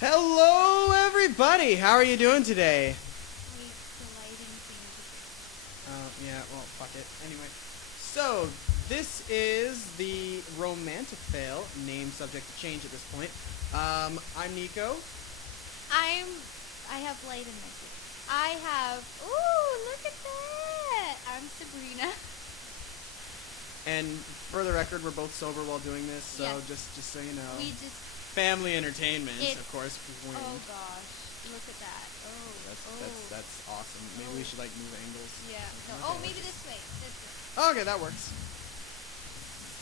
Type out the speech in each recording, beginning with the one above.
Hello, everybody. How are you doing today? Wait, the lighting thing. Yeah, well, fuck it. Anyway, so this is the Romantifail, name subject to change at this point. I'm Nico, I have light in my face. I have. Ooh, look at that! I'm Sabrina. and for the record, we're both sober while doing this, so Yes. just so you know, We just. family entertainment, It's- of course. Win. Oh gosh, look at that. Oh. That's awesome. Maybe we should like move angles. Yeah. No. Okay, Oh, let's maybe just- this way. This way. Okay, that works.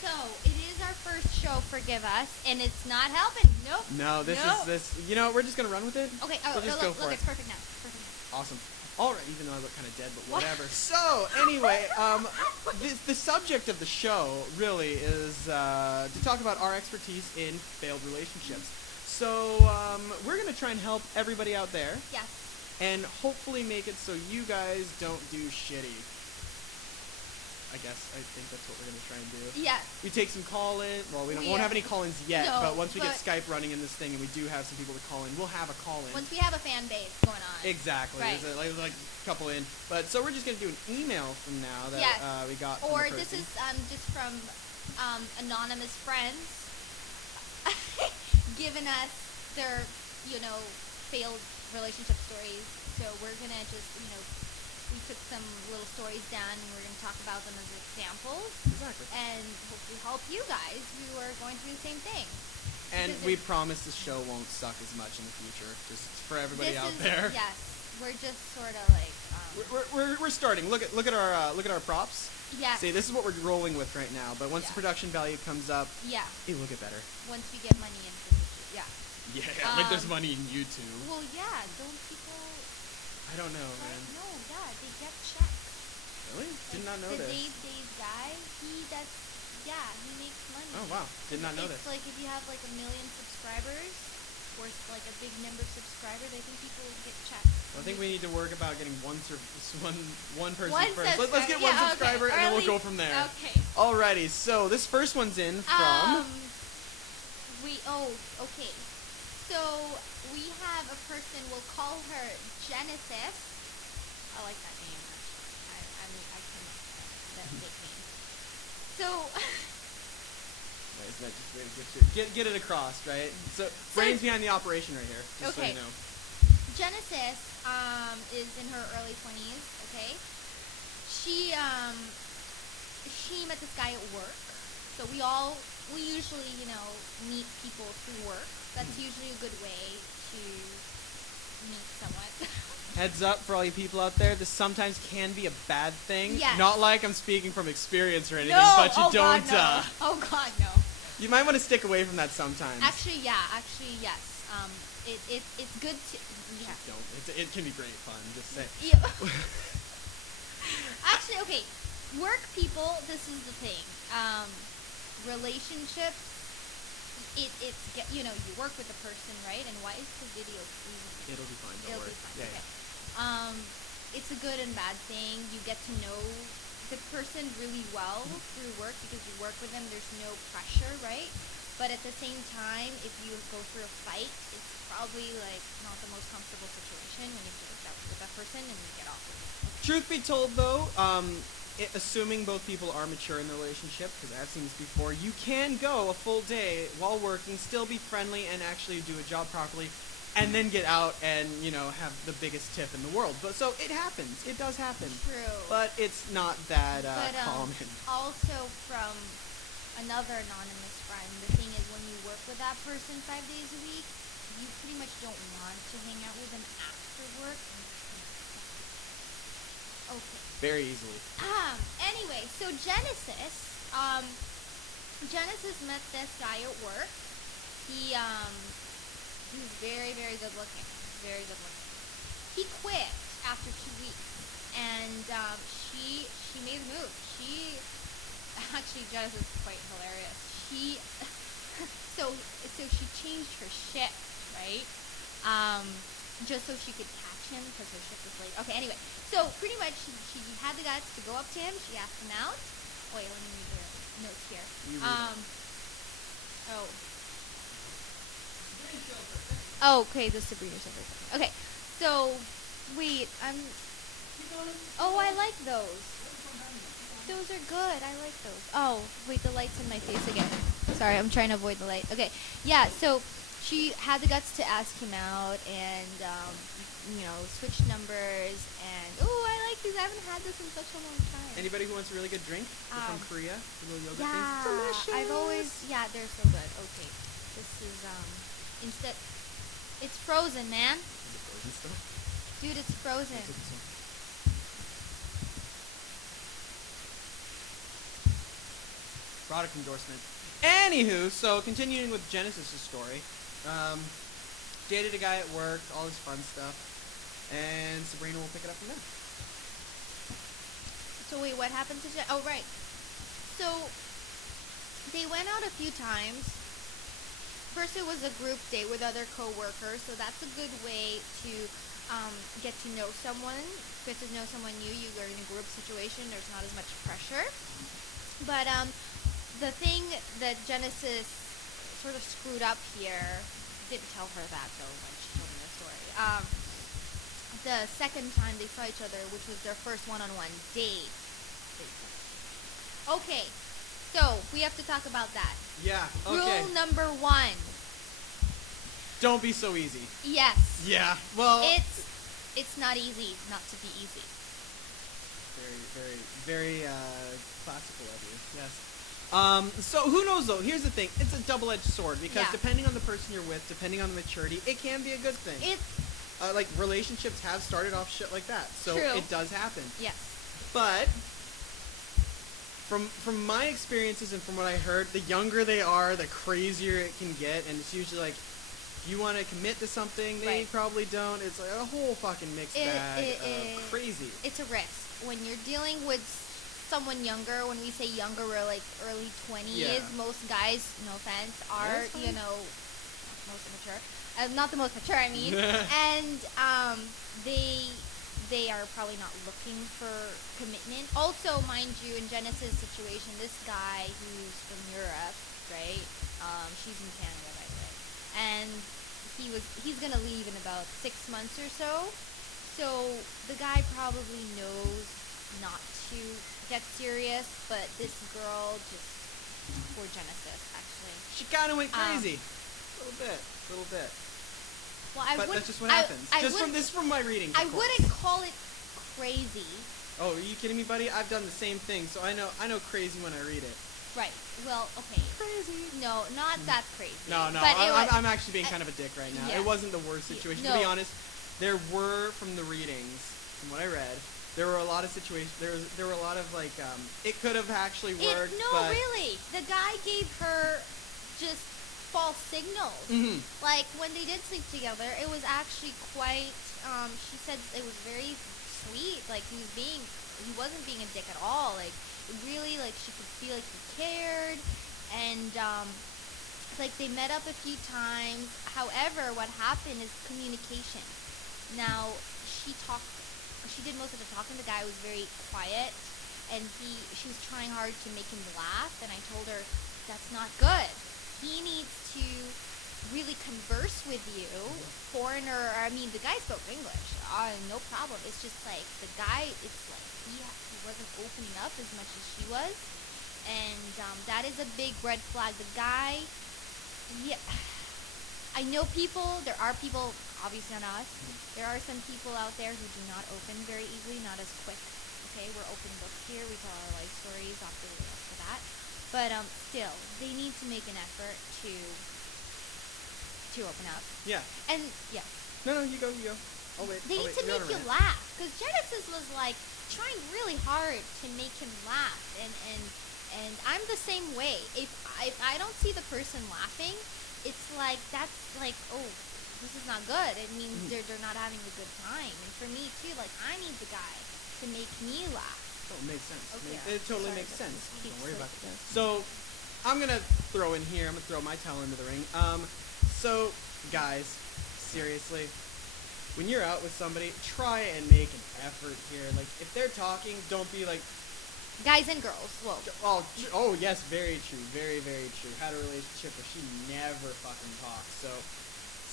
So it is our first show. Forgive us, and it's not helping. Nope. No, this Nope. is this. You know, we're just gonna run with it. Okay. Oh, We'll just look, go for look, it. it's perfect now. It's perfect now. Awesome. All right, even though I look kind of dead, but What? whatever. So, anyway, the subject of the show really is to talk about our expertise in failed relationships. So, we're going to try and help everybody out there Yes. and hopefully make it so you guys don't do shitty. I think that's what we're going to try and do. Yes. We take some call-in. Well, we We, won't have any call-ins yet, no, but once we get but- Skype running in this thing and we do have some people to call in, we'll have a call-in. Once we have a fan base going on. Exactly. Right. There's like a couple in. But so we're just going to do an email from now that Yes. we got from Or a this person. is just from anonymous friends giving us their, failed relationship stories. So we're gonna just, we took some little stories down and we're gonna talk about them as examples Exactly. and hopefully help you guys who are going through the same thing. And because we it- promise the show won't suck as much in the future, just for everybody This out is, there. Yes, we're just sort of like. We're starting. Look at our props. Yes. See, this is what we're rolling with right now. But once Yeah. the production value comes up, Yeah. it will get better. Once we get money into YouTube. Yeah. Yeah, like there's Um, money in YouTube. Well, yeah. Don't people? I don't know, Right? man. No. Yeah. They get checks. Really? Did not know the this. Dave guy, he makes money. Oh wow, did not know It's this. like if you have like 1 million subscribers, or like a big number of subscribers, I think people get checks. I think we need to work about getting one person One first. subscriber. Let's get Yeah, one subscriber okay. and then Or we'll at go least- from there. Okay. Alrighty, so this first one's in from. Okay. So we have a person. We'll call her Genesis. I like that name. I can that nickname. So. Wait, is that just get it across, right? So brains behind the operation right here. Just so Okay. you know. Genesis is in her early 20s. Okay, she met this guy at work. So we usually meet people through work. That's usually a good way to meet someone. Heads up for all you people out there, this sometimes can be a bad thing. Yes. Not like I'm speaking from experience or anything, No, but you oh don't. God, no. Oh God, no. You might want to stick away from that sometimes. Actually, yes. It's good to. Yeah. Just don't. It can be great fun. Just say. Yeah. Actually, okay. Work people. This is the thing. Relationships. You work with a person, right? And why is the video freezing? It'll be fine. Don't It'll worry. be fine. Yeah, Okay. It's a good and bad thing. You get to know the person really well through work because you work with them. There's no pressure, right? But at the same time, if you go through a fight, it's probably like not the most comfortable situation when you have to work out with that person and you get off with it. Truth be told, though, assuming both people are mature in the relationship, because I've seen this before, you can go a full day while working, still be friendly, and actually do a job properly, and then get out and have the biggest tip in the world. But so it happens. It does happen. True. But it's not that common. Also from another anonymous friend, the thing is when you work with that person 5 days a week, you pretty much don't want to hang out with them after work. Okay. Very easily. Anyway, so Genesis met this guy at work. He's very, very good looking. Very good looking. He quit after 2 weeks, and she made a move. Actually, Genesis is quite hilarious. So she changed her shift, right? Just so she could catch him because her shift was late. Okay, anyway. So pretty much she had the guts to go up to him. She asked him out. Wait, let me read her notes here. You read it. Oh. Oh, okay, the Sabrina Silver. Okay, so wait, Oh, I like those. Those are good. I like those. Oh, wait, the light's in my face again. Sorry, I'm trying to avoid the light. Okay, yeah. So she had the guts to ask him out, and switch numbers. And oh, I like these. I haven't had this in such a long time. Anybody who wants a really good drink? They're from Korea. The little yoga Yeah, things. Delicious. I've always they're so good. Okay, this is instead it's frozen, man. Is it frozen still? Dude, it's frozen. Product endorsement. Anywho, so continuing with Genesis' story, dated a guy at work, all this fun stuff, and Sabrina will pick it up from there. So wait, what happened to Oh, right. So they went out a few times. First, it was a group date with other coworkers, so that's a good way to get to know someone. Get to know someone new. You are in a group situation. There's not as much pressure. But the thing that Genesis sort of screwed up here, didn't tell her that though when she told me the story. The second time they saw each other, which was their first one-on-one date. Okay, so we have to talk about that. Yeah, okay. Rule number 1. Don't be so easy. Yes. Yeah, well... It's not easy not to be easy. Very, very, very classical of you, yes. So who knows though? Here's the thing: it's a double-edged sword because depending on the person you're with, depending on the maturity, it can be a good thing. Like relationships have started off shit like that, so True. it does happen. Yes. But from my experiences and from what I heard, the younger they are, the crazier it can get, and it's usually like, if you want to commit to something, they probably don't. It's like a whole fucking mixed bag of crazy. It's a risk when you're dealing with someone younger. When we say younger, we're like early 20s. Yeah. Most guys, no offense, are most mature. Not the most mature, I mean. And they are probably not looking for commitment. Also, mind you, in Genesis' situation, this guy who's from Europe, right? She's in Canada, by the way, and he's gonna leave in about 6 months or so. So the guy probably knows not to get serious, but this girl just, for Genesis, actually. She kind of went crazy. A little bit. Well, but that's just what happens. This is from my reading. I wouldn't call it crazy. Oh, are you kidding me, buddy? I've done the same thing, so I know crazy when I read it. Right. Well, okay. Crazy. No, not that crazy. No. But I'm actually being kind of a dick right now. Yeah. It wasn't the worst situation. No. To be honest, there were, from the readings, from what I read, there were a lot of situations. There were a lot of like, it could have actually worked. But really. The guy gave her just false signals. Mm-hmm. Like when they did sleep together, it was actually quite. She said it was very sweet. Like he wasn't being a dick at all. Like really, like she could feel like he cared, and like they met up a few times. However, what happened is communication. Now she did most of the talking. The guy was very quiet, and she was trying hard to make him laugh, and I told her that's not good. He needs to really converse with you. Foreigner, the guy spoke English. No problem. It's just like the guy, it's like he wasn't opening up as much as she was, and that is a big red flag. The guy, I know people. There are people, obviously not us. There are some people out there who do not open very easily, not as quick. Okay, we're open books here. We tell our life stories after that. But still, they need to make an effort to open up. Yeah. And yeah. No, you go. I'll wait. They need to make you laugh, because Genesis was like trying really hard to make him laugh, and I'm the same way. If I don't see the person laughing, it's like that's like, oh, this is not good. It means they're not having a good time. And for me too, like I need the guy to make me laugh. Oh, it makes sense. Okay. It totally makes sense. Don't worry about it. So, I'm gonna throw in here. I'm gonna throw my towel into the ring. So, guys, seriously, when you're out with somebody, try and make an effort here. Like, if they're talking, don't be like. Guys and girls. Whoa. Oh, yes, very true. Very, very true. Had a relationship where she never fucking talked, so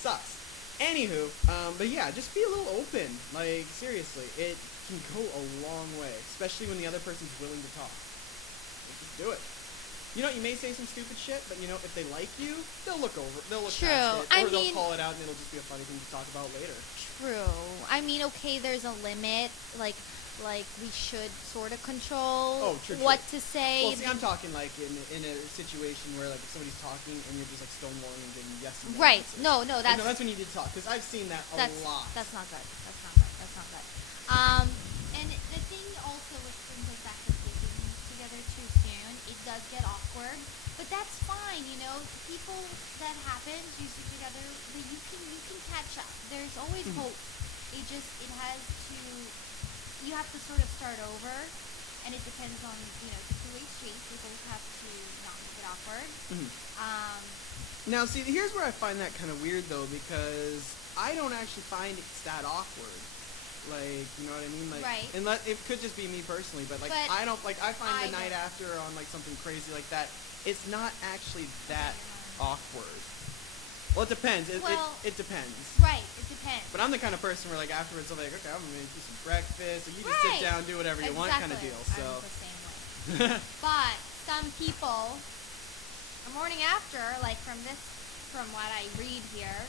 sucks. Anywho, but yeah, just be a little open. Like, seriously, it can go a long way, especially when the other person's willing to talk. Just do it. You know, you may say some stupid shit, but you know, if they like you, they'll look True. past it, I or they'll mean- call it out, and it'll just be a funny thing to talk about later. True. I mean, okay, there's a limit. Like we should sort of control Oh, true, what to say. Well, see, I'm talking like in a situation where like if somebody's talking and you're just like stonewalling and giving yes and no Right. answers. No, Like, no, that's when you need to talk, because I've seen that a lot. That's not good. That's not good. That's not good. And the thing also with things like that, with sleeping together too soon, it does get awkward. But that's fine, you know. People that happens, you sleep together, but you can catch up. There's always hope. It has to. You have to sort of start over, and it depends on it's a two-way street. You both have to not make it awkward. Now, see, here's where I find that kind of weird, though, because I don't actually find it that awkward. Like, you know what I mean? Like, Right. Unless it could just be me personally, but like, But I don't like. I find I the night don't. after on like something crazy like that, it's not actually that awkward. Well, it depends. Well- It depends. Right. It depends. But I'm the kind of person where like afterwards I'm like, okay, I'm gonna make you some breakfast, or you just Right. sit down, do whatever you want, kind of Exactly. deal. I'm So. the same way. But some people, the morning after, like from what I read here,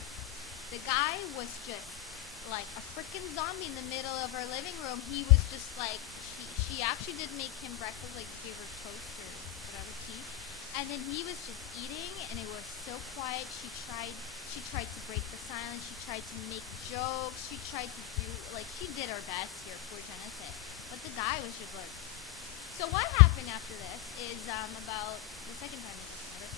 the guy was just like a freaking zombie in the middle of her living room. He was just like, she actually did make him breakfast, like gave her toast or whatever, tea. And then he was just eating, and it was so quiet. She tried to break the silence. She tried to make jokes. She tried to do, like, she did her best here, poor Genesis. But the guy was just like. So what happened after this is about the second time they got together,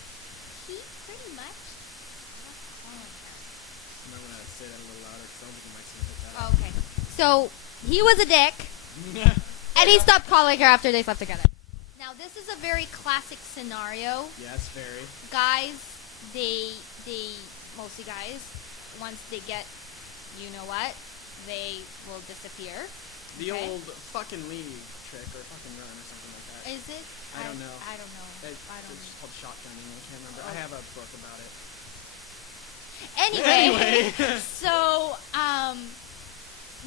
he pretty much stopped calling her. I'm not gonna say that a little louder because I don't think it might seem like that. Okay. So he was a dick, and he stopped calling her after they slept together. Now this is a very classic scenario. Yes, very. Guys, they mostly guys, once they get, you know what, they will disappear. The Okay. old fucking leave trick or fucking run or something like that. Is it? I don't know. I don't know. It's I don't just know. called shotgunning. I can't remember. Oh. I have a book about it. Anyway, so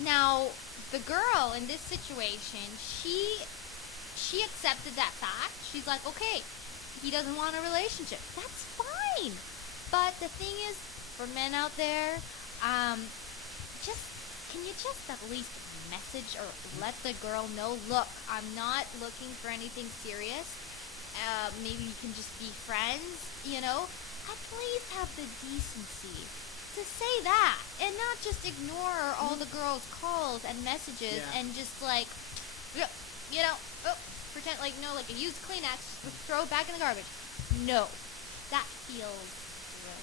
now the girl in this situation, she accepted that fact. She's like, okay, he doesn't want a relationship. That's fine. But the thing is, for men out there, can you just at least message or let the girl know, look, I'm not looking for anything serious. Maybe you can just be friends, you know? At least have the decency to say that and not just ignore all the girls' calls and messages and just like, pretend like, like a used Kleenex, throw it back in the garbage. No, that feels good.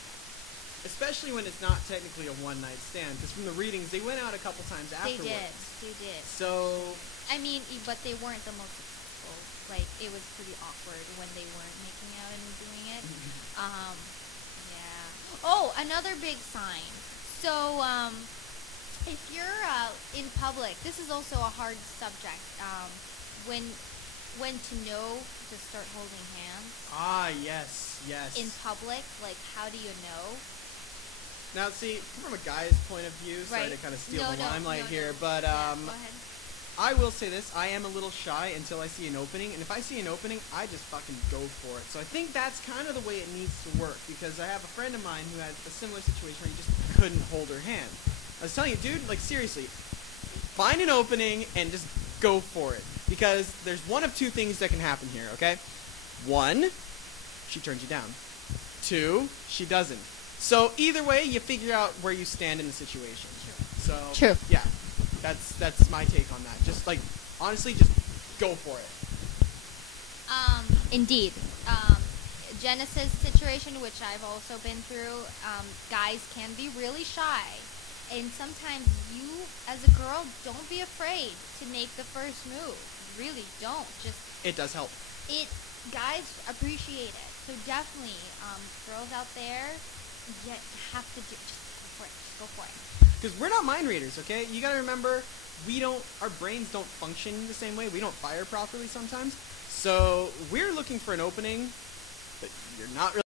Especially when it's not technically a one-night stand, because from the readings, they went out a couple times afterwards. They did. So, I mean, but they weren't the most successful. Like, it was pretty awkward when they weren't making out and doing it. Yeah. Oh, another big sign. So, if you're in public, this is also a hard subject. When to know to start holding hands. Ah, yes. In public, like, how do you know? Now, see, from a guy's point of view, sorry Right. to kind of steal No, the no, limelight no, here, no. but Yeah, go ahead. I will say this, I am a little shy until I see an opening, and if I see an opening, I just fucking go for it. So I think that's kind of the way it needs to work, because I have a friend of mine who had a similar situation where he just couldn't hold her hand. I was telling you, dude, like, seriously, find an opening and just go for it, because there's one of two things that can happen here, okay? One, she turns you down. Two, she doesn't. So either way, you figure out where you stand in the situation. So True. yeah, that's my take on that. Just like honestly, just go for it. Indeed. Genesis situation, which I've also been through, guys can be really shy. And sometimes you, as a girl, don't be afraid to make the first move. Really don't. Just It does help. guys appreciate it. So definitely, girls out there, you have to just go for it. Go for it. Because we're not mind readers, okay? You gotta remember, our brains don't function the same way. We don't fire properly sometimes. So we're looking for an opening, but you're not really